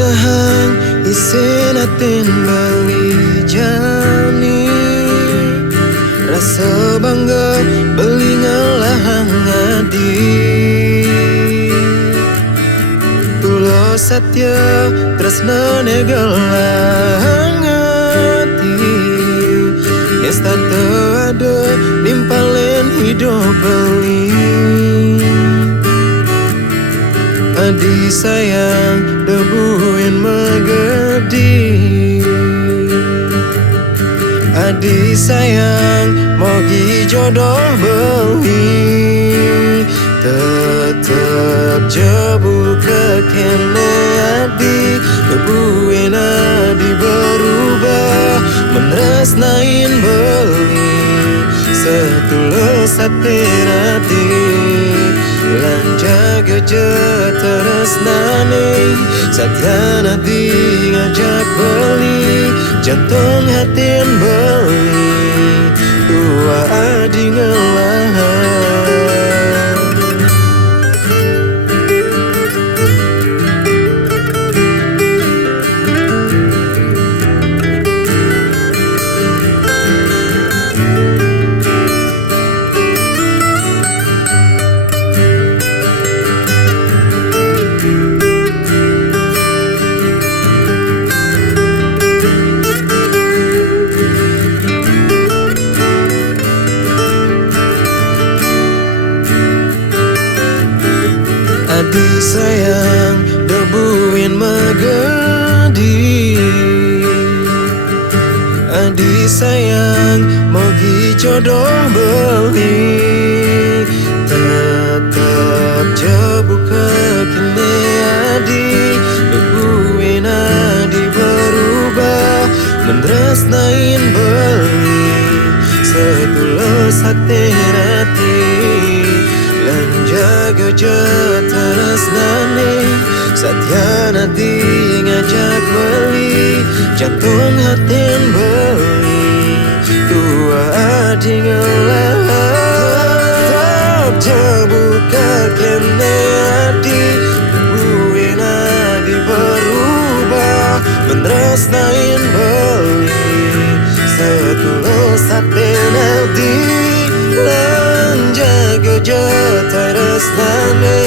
ngahang isin atin beli jani, rasa bangga beli ngelahang adi. Tulo satya tresna negelang hati, nesta ada nimpalen hidup beli. Adi sayang debuin megedi, adi sayang mogi jodoh beli. Tetep jebu kekene adi, debuin adi berubah menresnain beli. Setulus hati ati lan jaga tresnane, satyana di ngajak beli, jantung hatin beli, tua adi ngelahang. Adi sayang debuin megedi, adi sayang mogi jodoh beli. Tetap jebu kekene adi, debuin adi berubah menresnain beli. Setulus hati lan jaga tresnane, satyana di ngajak beli, jantung hatin beli, tua adi ngelahang. Jebu kekene adi, debuin adi berubah menresnain beli. Setulus hatin adi lan jaga tresnane,